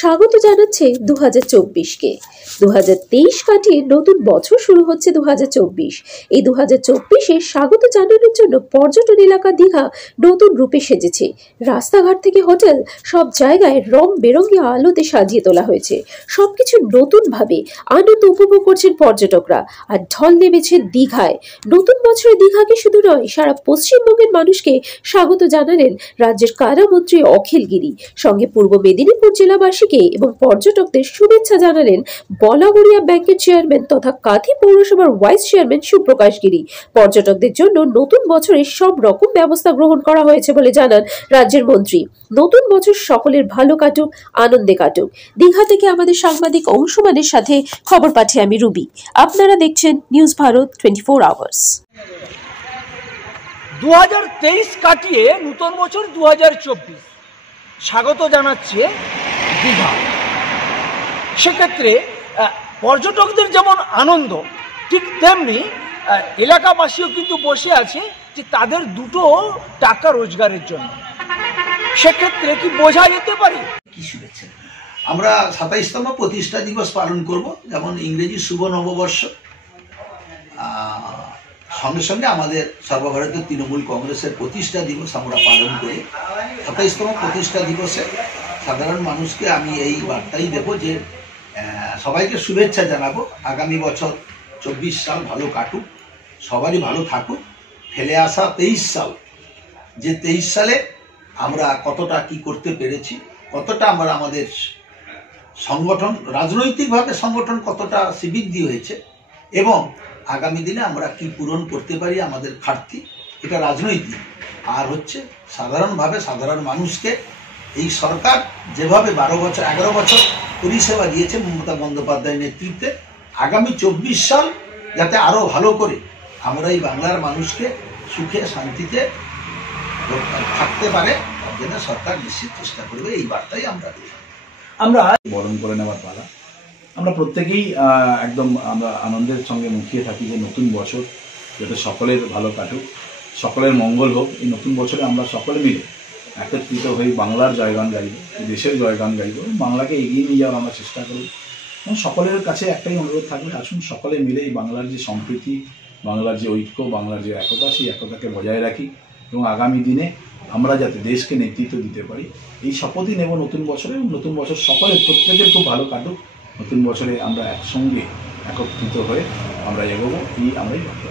স্বাগত জানাচ্ছে 2024কে। 2023 কাটিয়ে নতুন বছর শুরু হচ্ছে 2024। এই 2024-এ স্বাগত জানানোর জন্য পর্যটন এলাকা দীঘা নতুন রূপে সেজেছে। রাস্তাঘাট থেকে হোটেল সব জায়গায় রং বেরঙি আলোতে সাজিয়ে তোলা হয়েছে। সবকিছু নতুন ভাবে আনন্দ উপভোগ করছেন পর্যটকরা। আর ঢল নেমেছে দীঘায়। নতুন বছরে দীঘাকে শুধু নয়, সারা পশ্চিমবঙ্গের মানুষকে স্বাগত জানালেন রাজ্যের কারামন্ত্রী অখিল গিরি। সঙ্গে পূর্ব মেদিনীপুর জেলাবাসীকে এবং পর্যটকদের শুভেচ্ছা জানালেন বলাগড়িয়া ব্যাংকের চেয়ারম্যান তথা কাঁথি পৌরসভার ভাইস চেয়ারম্যান সুপ্রকাশ গিরি। পর্যটকদের জন্য নতুন বছরে সব রকম ব্যবস্থা গ্রহণ করা হয়েছে বলে জানান রাজ্যের মন্ত্রী। নতুন বছর সকলের ভালো কাটুক, আনন্দে কাটুক। দীঘা থেকে আমাদের সাংবাদিক অংশুমানের সাথে খবর পাঠিয়ে আমি রুবি। আপনারা দেখছেন নিউজ ভারত 24 আওয়ার্স। 2023 কাটিয়ে নতুন বছর 2024 স্বাগত জানাচ্ছে দীঘা। সেক্ষেত্রে পর্যটকদের যেমন আনন্দ, ঠিক তেমনি এলাকাবাসীও কিন্তু বসে আছে যে তাদের দুটো টাকা রোজগারের জন্য। সেক্ষেত্রে কি বোঝা যেতে পারে কি শুনেছেন? আমরা 27তম প্রতিষ্ঠা দিবস পালন করব, যেমন ইংরেজি শুভ নববর্ষ। সঙ্গে সঙ্গে আমাদের সর্বভারতীয় তৃণমূল কংগ্রেসের প্রতিষ্ঠা দিবস আমরা পালন করি। 27তম প্রতিষ্ঠা দিবসে সাধারণ মানুষকে আমি এই বার্তাই দেব যে সবাইকে শুভেচ্ছা জানাবো। আগামী বছর 24 সাল ভালো কাটুক, সবারই ভালো থাকুক। ফেলে আসা 23 সাল, যে 23 সালে আমরা কতটা কি করতে পেরেছি, কতটা আমরা আমাদের সংগঠন, রাজনৈতিকভাবে সংগঠন কতটা শ্রীবৃদ্ধি হয়েছে এবং আগামী দিনে আমরা কি পূরণ করতে পারি আমাদের ঘাটতি, এটা রাজনৈতিক। আর হচ্ছে সাধারণভাবে সাধারণ মানুষকে এই সরকার যেভাবে 11 বছর পরিষেবা দিয়েছে মমতা বন্দ্যোপাধ্যায়ের নেতৃত্বে, আগামী 24 সাল যাতে আরও ভালো করে আমরা এই বাংলার মানুষকে সুখে শান্তিতে থাকতে পারে, তার জন্য সরকার নিশ্চিত চেষ্টা করবে। এই বার্তাই আমরা দিই। আমরা বরণ করে নেওয়ার পালা। আমরা প্রত্যেকেই একদম আমরা আনন্দের সঙ্গে মুখিয়ে থাকি যে নতুন বছর যাতে সকলের ভালো কাটুক, সকলের মঙ্গল হোক। এই নতুন বছরে আমরা সকলে মিলে একত্রিত হয়ে বাংলার জয়গান গাইব, দেশের জয়গান গাইব, বাংলাকে এগিয়ে নিয়ে যাওয়ার আমরা চেষ্টা করব। এবং সকলের কাছে একটাই অনুরোধ থাকবে, আসুন সকলে মিলে এই বাংলার যে সম্প্রীতি, বাংলার যে ঐক্য, বাংলার যে একতা, সেই একতাকে বজায় রাখি এবং আগামী দিনে আমরা যাতে দেশকে নেতৃত্ব দিতে পারি, এই শপথই নেব নতুন বছরে। এবং নতুন বছর সকলের প্রত্যেকের খুব ভালো কাটুক। নতুন বছরে আমরা একসঙ্গে একত্রিত হয়ে আমরা এগোবো, এই আমরাই ভাবি।